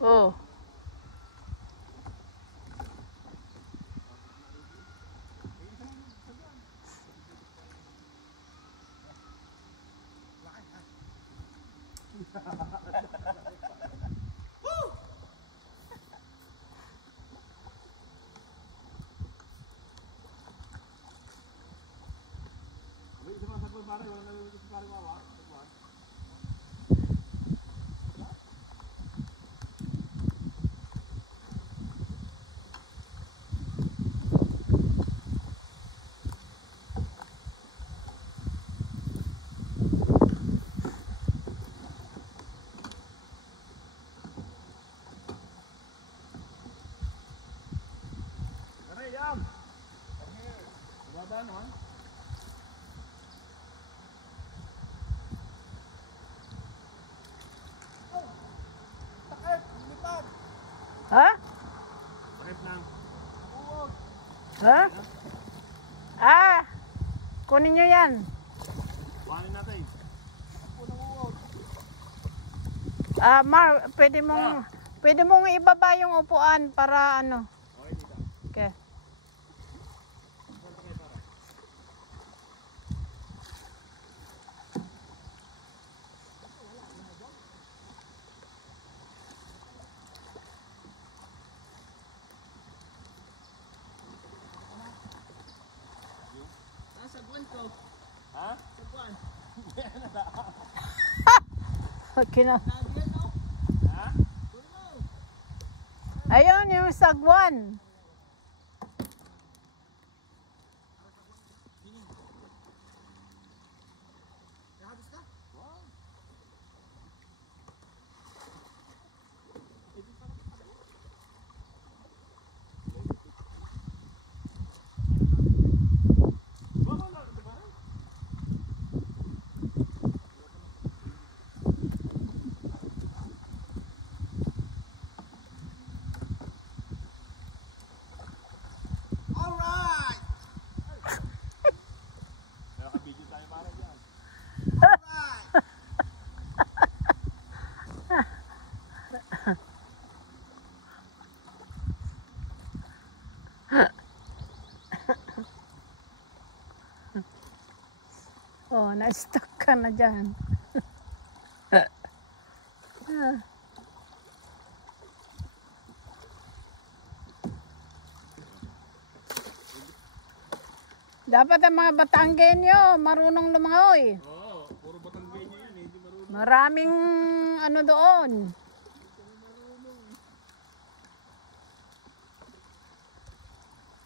Oh. Ha? Ha? Ah! Kunin nyo yan. Kuhanin natin. Mar, pwede mong ibaba yung upuan para ano. Okay. Sagwan ko. Ha? Sagwan. Okay na. Ha? Ayun yung sagwan. Oh, na-stuck ka na dyan. Dapat ang mga Batanggenyo marunong lumangoy. Oo, puro Batanggenyo yan eh, hindi marunong. Maraming ano doon.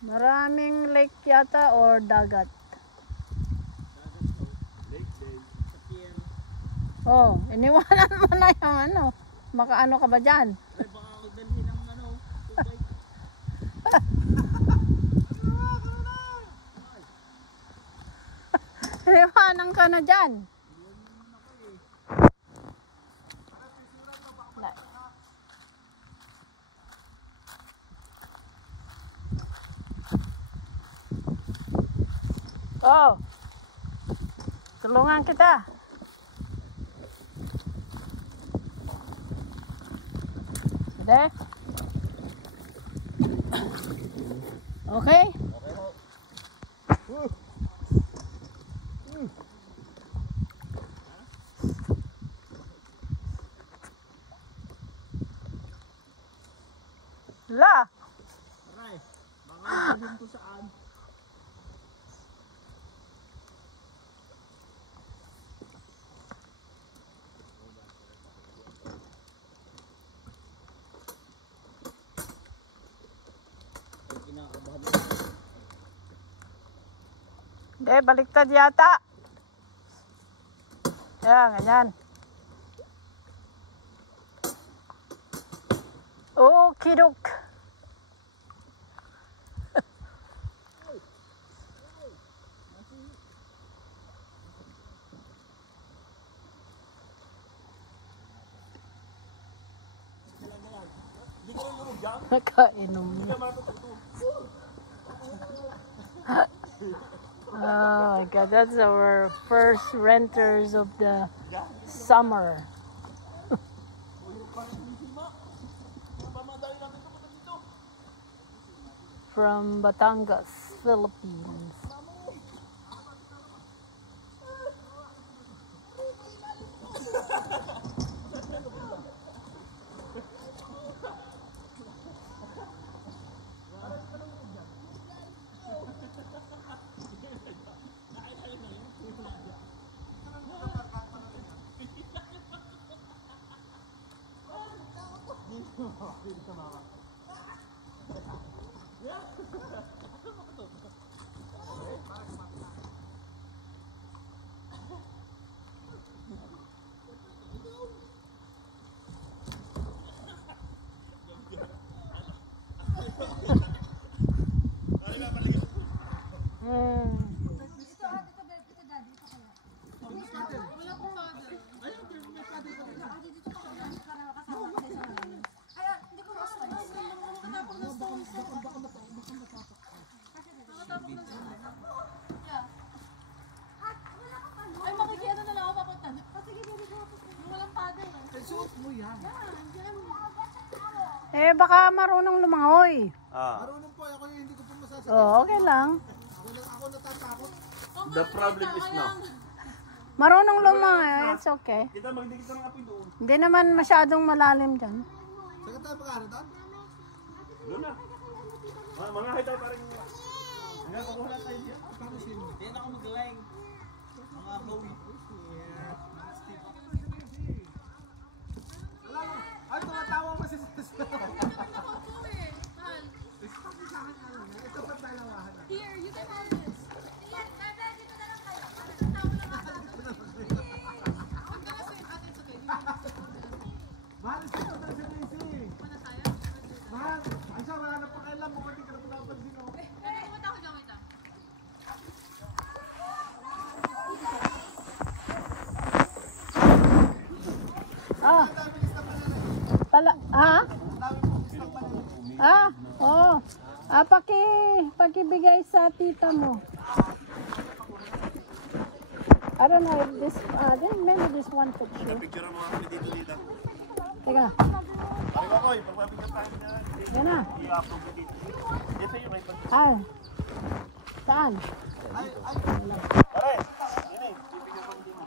Maraming lake yata or dagat. Lake day. Oh, iniwanan mo na yung ano. Makaano ka ba dyan? Ay, baka ako dalhin ng ano, tubig. Iniwanan ka na dyan. Oh, tulungan kita. Ada? Okay? La. Aray, baka dalhin ko saan. Hindi, baliktad yata. Yan, ganyan. Okidok. Nakainom na. Oh my God, that's our first renters of the summer. From Batangas, Philippines. Ay, makikiano na lang ako papunta. Sige, baby, walang paddle. Suot mo yan. Eh, baka marunong lumangoy. Marunong po ako hindi ko po masasabi. Oh, okay lang. Ako natatakot. The problem is no. Marunong lumangoy, it's okay. Kita magdikit ng apoy doon. Hindi naman masyadong malalim dyan. Saan tayo mag-aaral doon? Doon na. Mga hitay pa rin. Hanggang kukuha tayo dyan. Yan ako magaling. Mga hawi. Ay, tumatawa mo si Sister. Ito pa dalawahan. Here, you can have this. Mahal siya ito na si Macy. Mahal. Ay siya, wala na pakailan mo. Hindi ka na pinapansin ako. Ah. Oh. Pakibigay sa tita mo. I don't know if this, maybe this one picture. Picture mo kami dito dito. Teka, Pare ko koy, pagpapicture tayo na. yan na. I-upload ko dito. Dito yung may pag- Ay. Saan? Pare, yun eh. Pipicture ko dito.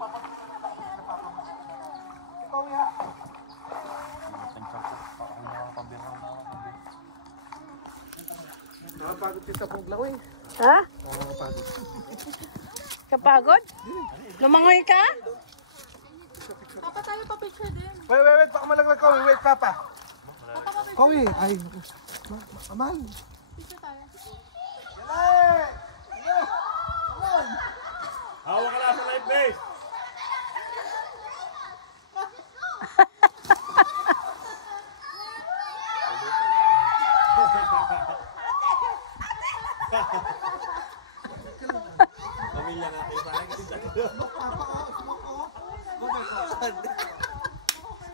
Ikaw ya. Nakapagod siya sa puglaw eh. Ha? Nakapagod. Kapagod? Lumangoy ka? Papa, tayo pa picture din. Wait. Baka malaglag Kowi. Wait, Papa. Papa, pa picture. Kowi. Ay. Amal. Picture tayo. Hawak ka lang sa live base. Pamilya natin sa akin.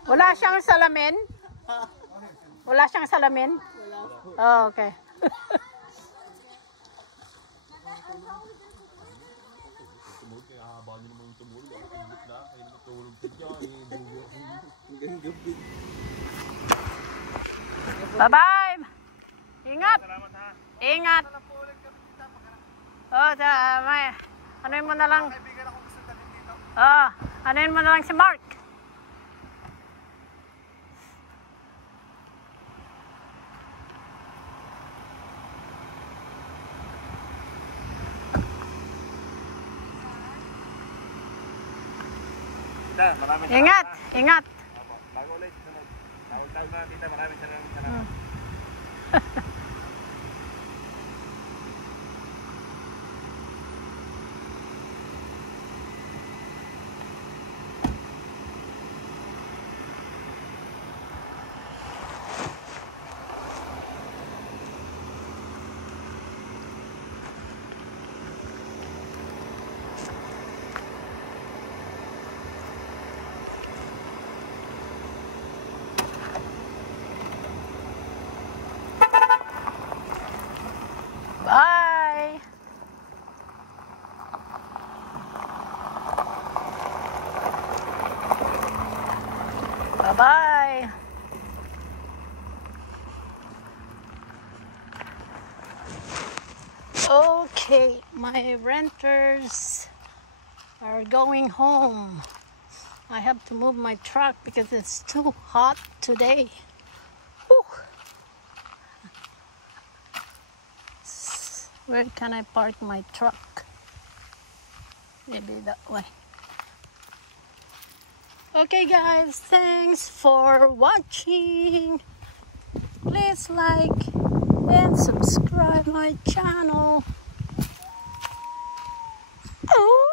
Wala siyang salamin? Wala siyang salamin? Oh, okay. Bye-bye! Ingat! Ingat! Oh, may, anuin mo na lang. Oh, anuin mo na lang si Mark. Tita, maraming Ingat! Ingat! Bago ulit, sunod. Tawag na tita, maraming salamat. Okay, my renters are going home. I have to move my truck because it's too hot today. Whew. Where can I park my truck? Maybe that way. Okay guys, thanks for watching. Please like and subscribe my channel. Oh.